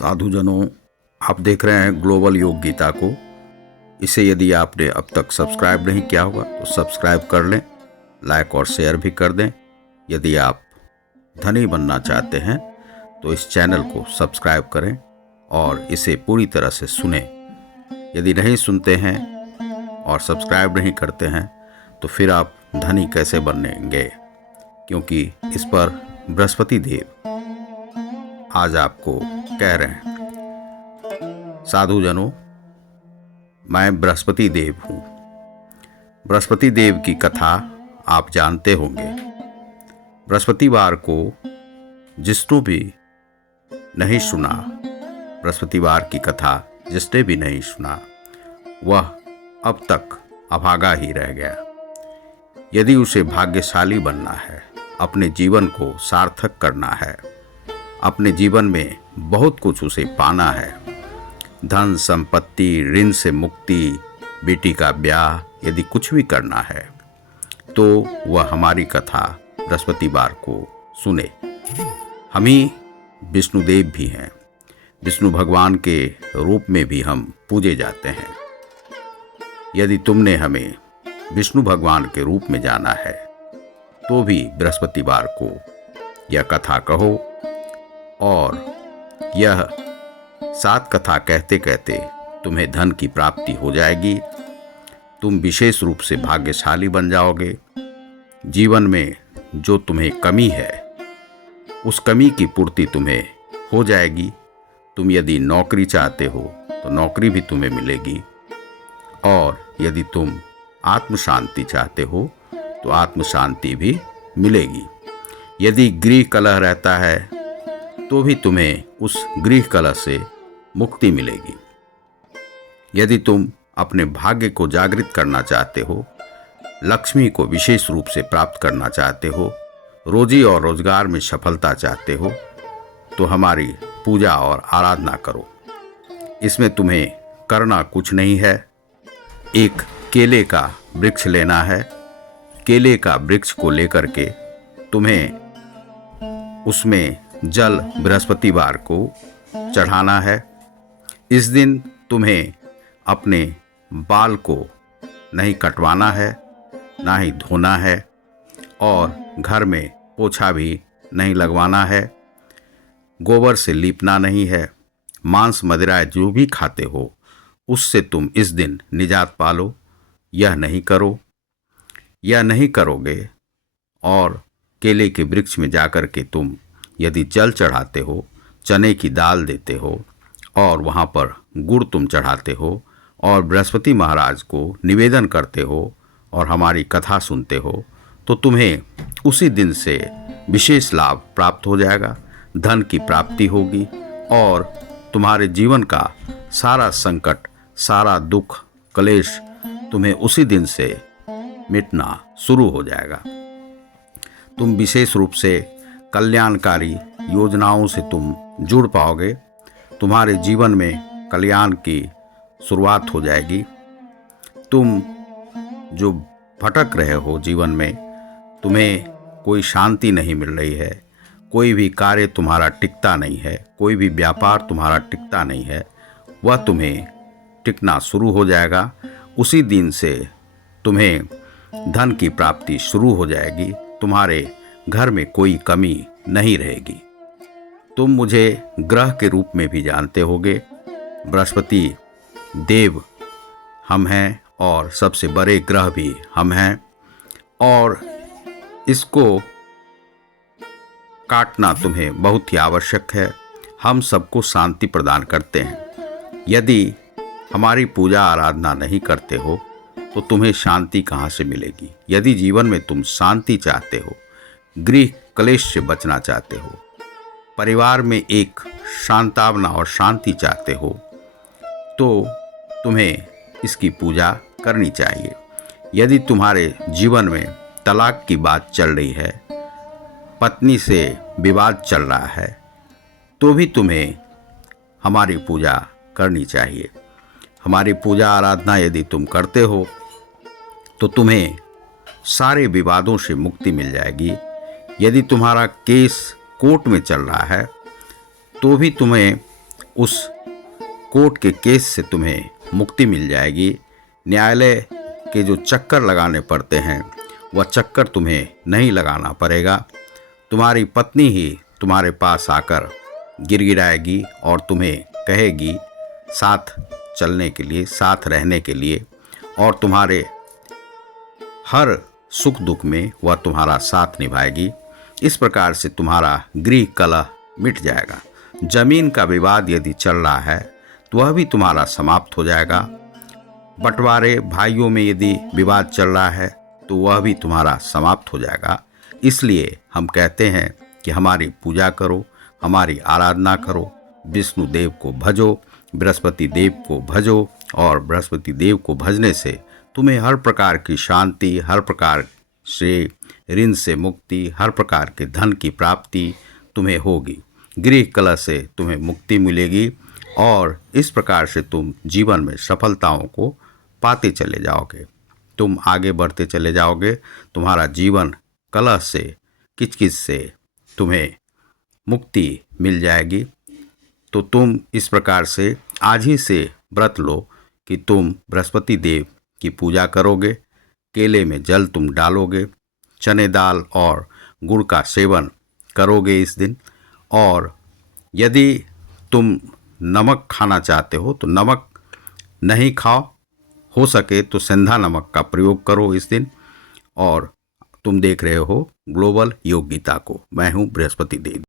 साधुजनों, आप देख रहे हैं ग्लोबल योग गीता को। इसे यदि आपने अब तक सब्सक्राइब नहीं किया होगा तो सब्सक्राइब कर लें, लाइक और शेयर भी कर दें। यदि आप धनी बनना चाहते हैं तो इस चैनल को सब्सक्राइब करें और इसे पूरी तरह से सुनें। यदि नहीं सुनते हैं और सब्सक्राइब नहीं करते हैं तो फिर आप धनी कैसे बनेंगे, क्योंकि इस पर बृहस्पति देव आज आपको कह रहे हैं। साधुजनों, मैं बृहस्पति देव हूँ। बृहस्पति देव की कथा आप जानते होंगे। बृहस्पतिवार को जिसने भी नहीं सुना, बृहस्पतिवार की कथा जिसने भी नहीं सुना, वह अब तक अभागा ही रह गया। यदि उसे भाग्यशाली बनना है, अपने जीवन को सार्थक करना है, अपने जीवन में बहुत कुछ उसे पाना है, धन संपत्ति, ऋण से मुक्ति, बेटी का ब्याह, यदि कुछ भी करना है तो वह हमारी कथा बृहस्पतिवार को सुने। हम ही विष्णुदेव भी हैं। विष्णु भगवान के रूप में भी हम पूजे जाते हैं। यदि तुमने हमें विष्णु भगवान के रूप में जाना है तो भी बृहस्पतिवार को यह कथा कहो। और यह 7 कथा कहते कहते तुम्हें धन की प्राप्ति हो जाएगी। तुम विशेष रूप से भाग्यशाली बन जाओगे। जीवन में जो तुम्हें कमी है उस कमी की पूर्ति तुम्हें हो जाएगी। तुम यदि नौकरी चाहते हो तो नौकरी भी तुम्हें मिलेगी, और यदि तुम आत्म शांति चाहते हो तो आत्म शांति भी मिलेगी। यदि गृह कलह रहता है तो भी तुम्हें उस गृह कलह से मुक्ति मिलेगी। यदि तुम अपने भाग्य को जागृत करना चाहते हो, लक्ष्मी को विशेष रूप से प्राप्त करना चाहते हो, रोजी और रोजगार में सफलता चाहते हो, तो हमारी पूजा और आराधना करो। इसमें तुम्हें करना कुछ नहीं है। एक केले का वृक्ष लेना है। केले का वृक्ष को लेकर के तुम्हें उसमें जल बृहस्पतिवार को चढ़ाना है। इस दिन तुम्हें अपने बाल को नहीं कटवाना है, ना ही धोना है, और घर में पोछा भी नहीं लगवाना है। गोबर से लीपना नहीं है। मांस मदिरा जो भी खाते हो उससे तुम इस दिन निजात पालो। यह नहीं करो। यह नहीं करोगे और केले के वृक्ष में जाकर के तुम यदि जल चढ़ाते हो, चने की दाल देते हो और वहाँ पर गुड़ तुम चढ़ाते हो और बृहस्पति महाराज को निवेदन करते हो और हमारी कथा सुनते हो, तो तुम्हें उसी दिन से विशेष लाभ प्राप्त हो जाएगा। धन की प्राप्ति होगी और तुम्हारे जीवन का सारा संकट, सारा दुख, क्लेश तुम्हें उसी दिन से मिटना शुरू हो जाएगा। तुम विशेष रूप से कल्याणकारी योजनाओं से तुम जुड़ पाओगे। तुम्हारे जीवन में कल्याण की शुरुआत हो जाएगी। तुम जो भटक रहे हो जीवन में, तुम्हें कोई शांति नहीं मिल रही है, कोई भी कार्य तुम्हारा टिकता नहीं है, कोई भी व्यापार तुम्हारा टिकता नहीं है, वह तुम्हें टिकना शुरू हो जाएगा। उसी दिन से तुम्हें धन की प्राप्ति शुरू हो जाएगी। तुम्हारे घर में कोई कमी नहीं रहेगी। तुम मुझे ग्रह के रूप में भी जानते होगे। बृहस्पति देव हम हैं और सबसे बड़े ग्रह भी हम हैं, और इसको काटना तुम्हें बहुत ही आवश्यक है। हम सबको शांति प्रदान करते हैं। यदि हमारी पूजा आराधना नहीं करते हो तो तुम्हें शांति कहाँ से मिलेगी। यदि जीवन में तुम शांति चाहते हो, गृह क्लेश से बचना चाहते हो, परिवार में एक शांतावना और शांति चाहते हो, तो तुम्हें इसकी पूजा करनी चाहिए। यदि तुम्हारे जीवन में तलाक की बात चल रही है, पत्नी से विवाद चल रहा है, तो भी तुम्हें हमारी पूजा करनी चाहिए। हमारी पूजा आराधना यदि तुम करते हो तो तुम्हें सारे विवादों से मुक्ति मिल जाएगी। यदि तुम्हारा केस कोर्ट में चल रहा है तो भी तुम्हें उस कोर्ट के केस से तुम्हें मुक्ति मिल जाएगी। न्यायालय के जो चक्कर लगाने पड़ते हैं वह चक्कर तुम्हें नहीं लगाना पड़ेगा। तुम्हारी पत्नी ही तुम्हारे पास आकर गिड़गिड़ाएगी और तुम्हें कहेगी साथ चलने के लिए, साथ रहने के लिए, और तुम्हारे हर सुख दुख में वह तुम्हारा साथ निभाएगी। इस प्रकार से तुम्हारा गृह कलह मिट जाएगा। जमीन का विवाद यदि चल रहा है तो वह भी तुम्हारा समाप्त हो जाएगा। बंटवारे भाइयों में यदि विवाद चल रहा है तो वह भी तुम्हारा समाप्त हो जाएगा। इसलिए हम कहते हैं कि हमारी पूजा करो, हमारी आराधना करो, विष्णु देव को भजो, बृहस्पति देव को भजो, और बृहस्पति देव को भजने से तुम्हें हर प्रकार की शांति, हर प्रकार से ऋण से मुक्ति, हर प्रकार के धन की प्राप्ति तुम्हें होगी। गृह कलह से तुम्हें मुक्ति मिलेगी और इस प्रकार से तुम जीवन में सफलताओं को पाते चले जाओगे। तुम आगे बढ़ते चले जाओगे। तुम्हारा जीवन कलह से, किचकिच से तुम्हें मुक्ति मिल जाएगी। तो तुम इस प्रकार से आज ही से व्रत लो कि तुम बृहस्पति देव की पूजा करोगे, केले में जल तुम डालोगे, चने दाल और गुड़ का सेवन करोगे इस दिन। और यदि तुम नमक खाना चाहते हो तो नमक नहीं खाओ, हो सके तो सेंधा नमक का प्रयोग करो इस दिन। और तुम देख रहे हो ग्लोबल योग गीता को। मैं हूँ बृहस्पति देव।